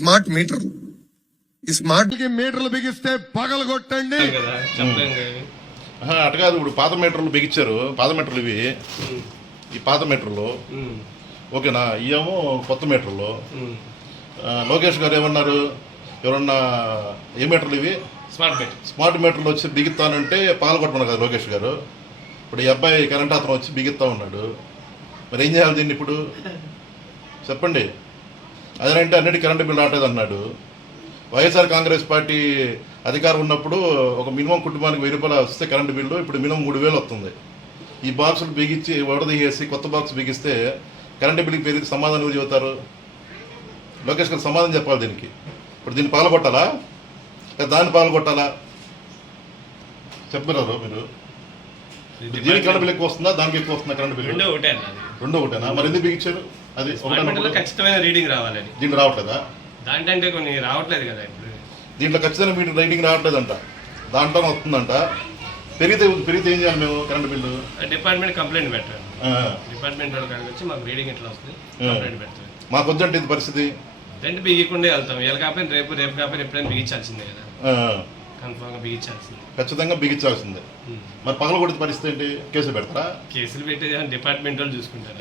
Smart మీటర్లు. ఈ smart మీటర్లు బిగిస్తే పగలు కొట్టండి. అటు కాదు, ఇప్పుడు పాత మీటర్లు బిగించారు. పాత మీటర్లు ఇవి, ఈ పాత మీటర్లు ఓకేనా, ఇవేమో కొత్త మీటర్లు. లోకేష్ గారు ఏమన్నారు, ఎవరన్నా ఏ మీటర్లు ఇవి స్మార్ట్ మీటర్లు వచ్చి బిగిస్తానంటే పగలగొట్టమన్నారు కదా లోకేష్ గారు. ఇప్పుడు ఈ అబ్బాయి కరెంట్ అతను వచ్చి బిగిస్తా ఉన్నాడు. మరి ఏం చేయాలి దీన్ని ఇప్పుడు చెప్పండి. అదేనంటే అన్నిటి కరెంటు బిల్లు రావట్లేదు అన్నాడు. వైఎస్ఆర్ కాంగ్రెస్ పార్టీ అధికారం ఉన్నప్పుడు ఒక మినిమం కుటుంబానికి 1000 రూపాయలు వస్తే కరెంటు బిల్లు ఇప్పుడు మినిమం 3000 వస్తుంది. ఈ బాక్సులు బిగించి వడదీసి కొత్త బాక్స్ బిగిస్తే కరెంటు బిల్లుకి పెరిగి సమాధానం ఎవరు చెబుతారు? లోకేష్ గారు సమాధానం చెప్పాలి దీనికి. ఇప్పుడు దీన్ని పాల్గొట్టాలా దాన్ని పాల్గొట్టాలా చెప్పగలరు మీరు? దీనికి కరెంటు బిల్లు ఎక్కువ వస్తుందా, దానికి ఎక్కువ వస్తుందా? కరెంటు బిల్లు రెండో ఒకటేనా? మరి ఎందుకు బిగించారు? అది ఖచ్చితమైన రీడింగ్ రావాలని. దీంట్లో రావట్లేదా? దాంట్లో కొన్ని రావట్లేదు కదా ఇప్పుడు. దీంట్లో ఖచ్చితంగా మీటర్ రైటింగ్ రావట్లేదంట, దాంట్లో వస్తుందంట. పెరిగితే ఏం చేయాలి మేము? కరెంటు బిల్లు డిపార్ట్మెంట్ కంప్లైంట్ పెట్టారు. డిపార్ట్మెంట్ వాళ్ళకి వచ్చి మాకు రీడింగ్ ఎట్లా వస్తుంది కంప్లైంట్ పెడతారు. మాకు వద్దంటే ఇది పరిస్థితి అంటే బిగికుండా వెళ్తాం. వీళ్ళు కాకపోయినా రేపు కాకపోయినా ఎప్పుడైనా బిగించాల్సిందే కదా, కన్ఫర్మ్ గా బిగించాల్సిందే, ఖచ్చితంగా బిగించాల్సిందే. మరి పగల కొడితే పరిస్థితి ఏంటి? కేసులు పెడతారా? కేసులు పెట్టేది డిపార్ట్మెంట్ వాళ్ళు చూసుకుంటారు.